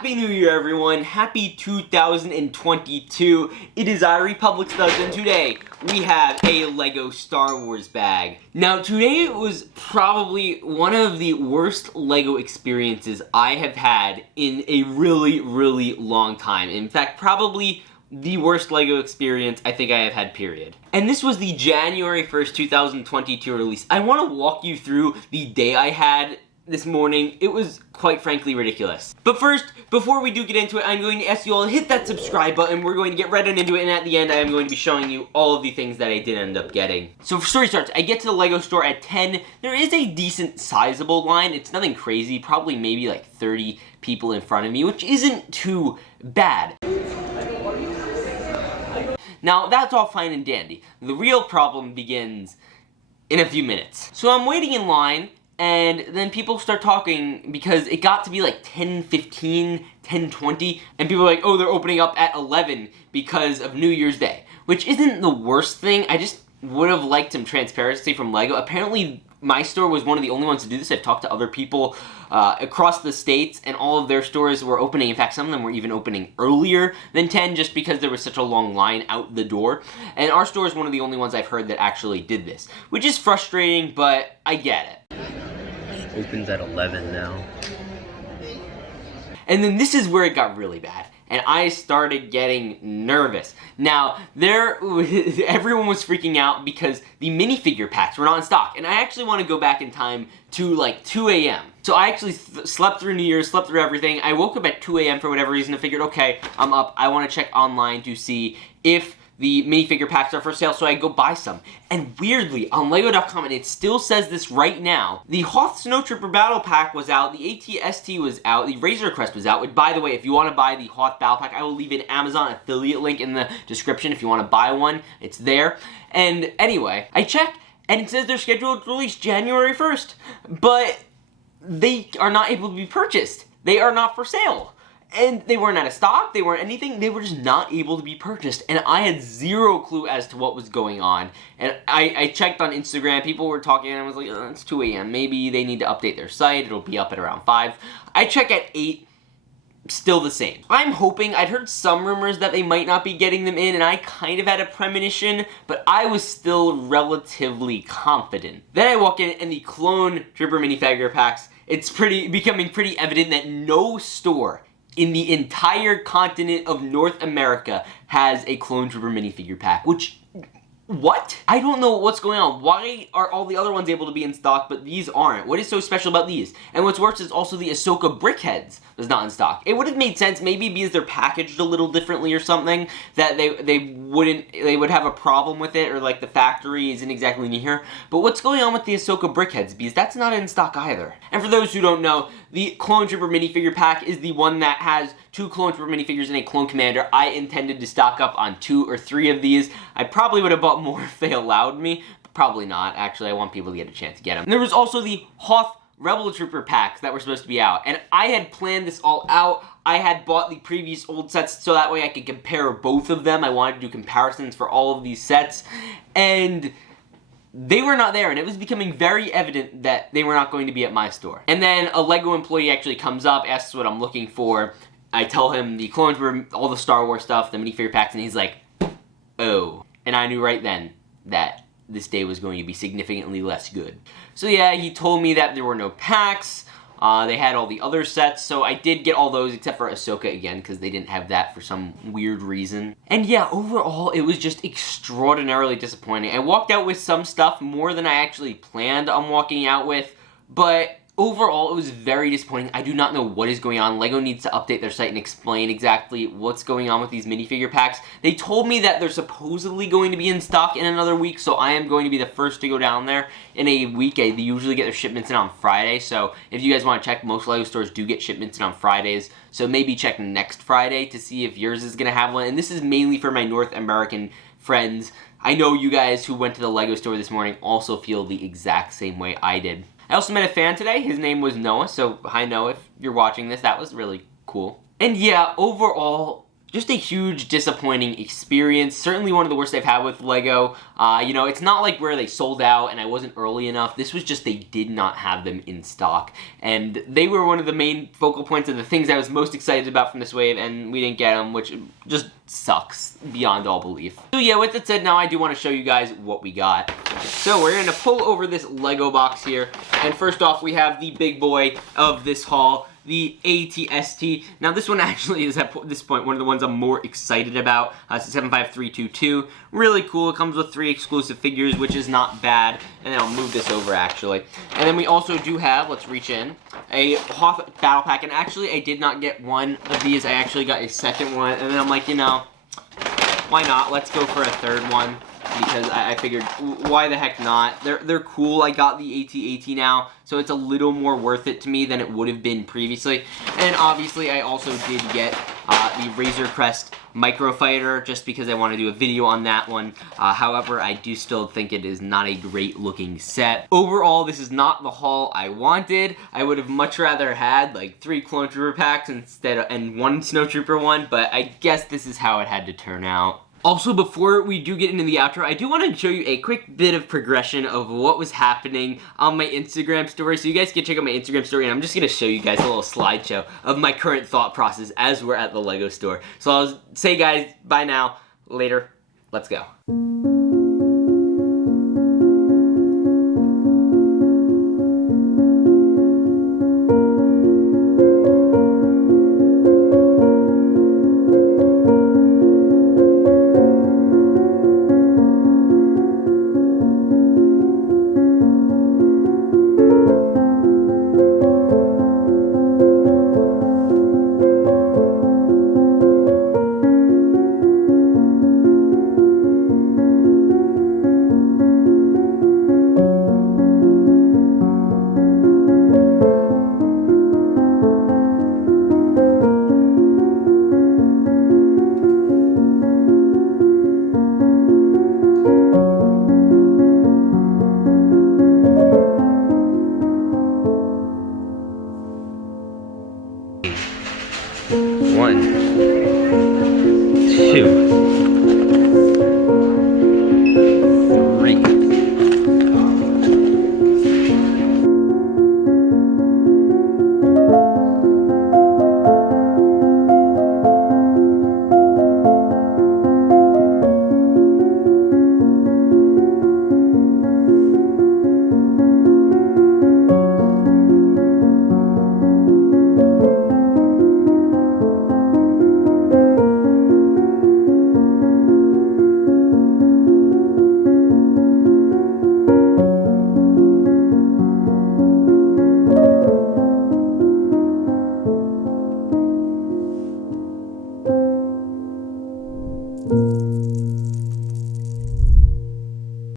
Happy New Year, everyone. Happy 2022. It is iRepublic Studs, and today we have a LEGO Star Wars bag. Now, today was probably one of the worst LEGO experiences I have had in a really, really long time. In fact, probably the worst LEGO experience I think I have had, period. And this was the January 1st, 2022 release. I want to walk you through the day I had this morning. It was quite frankly ridiculous. But first, before we do get into it, I'm going to ask you all to hit that subscribe button. We're going to get right on into it, and at the end I am going to be showing you all of the things that I did end up getting. So for story starts, I get to the LEGO store at 10. There is a decent sizable line. It's nothing crazy, probably maybe like 30 people in front of me, which isn't too bad. Now, that's all fine and dandy. The real problem begins in a few minutes. So I'm waiting in line, and then people start talking because it got to be like 10:15, 10:20, and people are like, oh, they're opening up at 11 because of New Year's Day, which isn't the worst thing. I just would have liked some transparency from LEGO. Apparently, my store was one of the only ones to do this. I've talked to other people across the states, and all of their stores were opening. In fact, some of them were even opening earlier than 10 just because there was such a long line out the door. And our store is one of the only ones I've heard that actually did this, which is frustrating, but I get it. Opens at 11 now. And then this is where it got really bad, and I started getting nervous. Now, everyone was freaking out because the minifigure packs were not in stock, and I actually want to go back in time to like 2 a.m. So I actually slept through New Year's, slept through everything. I woke up at 2 a.m. for whatever reason. I figured, okay, I'm up. I want to check online to see if the minifigure packs are for sale, so I go buy some. And weirdly, on Lego.com, and it still says this right now, the Hoth Snowtrooper Battle Pack was out, the AT-ST was out, the Razor Crest was out, which, by the way, if you want to buy the Hoth Battle Pack, I will leave an Amazon affiliate link in the description if you want to buy one. It's there. And anyway, I checked, and it says they're scheduled to release January 1st, but they are not able to be purchased. They are not for sale. And they weren't out of stock, they weren't anything, they were just not able to be purchased. And I had zero clue as to what was going on. And I checked on Instagram, people were talking, and I was like, oh, it's 2 a.m. Maybe they need to update their site, it'll be up at around 5. I check at 8, still the same. I'm hoping, I'd heard some rumors that they might not be getting them in, and I kind of had a premonition, but I was still relatively confident. Then I walk in, and the Clone Trooper minifigure packs, it's becoming pretty evident that no store in the entire continent of North America has a Clone Trooper minifigure pack, which, what? I don't know what's going on. Why are all the other ones able to be in stock, but these aren't? What is so special about these? And what's worse is also the Ahsoka Brickheads was not in stock. It would have made sense, maybe because they're packaged a little differently or something, that they would have a problem with it, or like the factory isn't exactly near here. But what's going on with the Ahsoka Brickheads? Because that's not in stock either. And for those who don't know, the Clone Trooper minifigure pack is the one that has 2 Clone Trooper minifigures and a Clone Commander. I intended to stock up on 2 or 3 of these. I probably would have bought more if they allowed me, but probably not. Actually, I want people to get a chance to get them. And there was also the Hoth Rebel Trooper packs that were supposed to be out, and I had planned this all out. I had bought the previous old sets so that way I could compare both of them. I wanted to do comparisons for all of these sets, and they were not there, and it was becoming very evident that they were not going to be at my store. And then a LEGO employee actually comes up, asks what I'm looking for. I tell him the clones were all the Star Wars stuff, the minifigure packs, and he's like, oh. And I knew right then that this day was going to be significantly less good. So yeah, he told me that there were no packs. They had all the other sets, so I did get all those except for Ahsoka again, because they didn't have that for some weird reason. And yeah, overall, it was just extraordinarily disappointing. I walked out with some stuff, more than I actually planned on walking out with, but overall, it was very disappointing. I do not know what is going on. LEGO needs to update their site and explain exactly what's going on with these minifigure packs. They told me that they're supposedly going to be in stock in another week, so I am going to be the first to go down there in a week. They usually get their shipments in on Friday, so if you guys want to check, most LEGO stores do get shipments in on Fridays, so maybe check next Friday to see if yours is going to have one. And this is mainly for my North American friends. I know you guys who went to the LEGO store this morning also feel the exact same way I did. I also met a fan today. His name was Noah, so hi Noah, if you're watching this. That was really cool. And yeah, overall, just a huge disappointing experience. Certainly one of the worst I've had with Lego. You know, it's not like where they sold out and I wasn't early enough. This was just they did not have them in stock. And they were one of the main focal points of the things I was most excited about from this wave, and we didn't get them, which just sucks beyond all belief. So yeah, with that said, now I do want to show you guys what we got. So we're going to pull over this Lego box here, and first off we have the big boy of this haul, the ATST. Now this one actually is at this point one of the ones I'm more excited about. It's a 75322. Really cool. It comes with 3 exclusive figures, which is not bad. And then I'll move this over actually. And then we also do have, let's reach in, a Hoth battle pack. And actually I did not get one of these. I actually got a second one. And then I'm like, you know, why not? Let's go for a third one. Because I figured, why the heck not? They're cool. I got the AT-AT now, so it's a little more worth it to me than it would have been previously. And obviously, I also did get the Razor Crest Micro Fighter, just because I want to do a video on that one. However, I do still think it is not a great looking set. Overall, this is not the haul I wanted. I would have much rather had like 3 Clone Trooper packs instead of, and 1 Snow Trooper one, but I guess this is how it had to turn out. Also, before we do get into the outro, I do want to show you a quick bit of progression of what was happening on my Instagram story. So you guys can check out my Instagram story, and I'm just going to show you guys a little slideshow of my current thought process as we're at the Lego store. So I'll say, guys, bye now. Later. Let's go. One, two, three.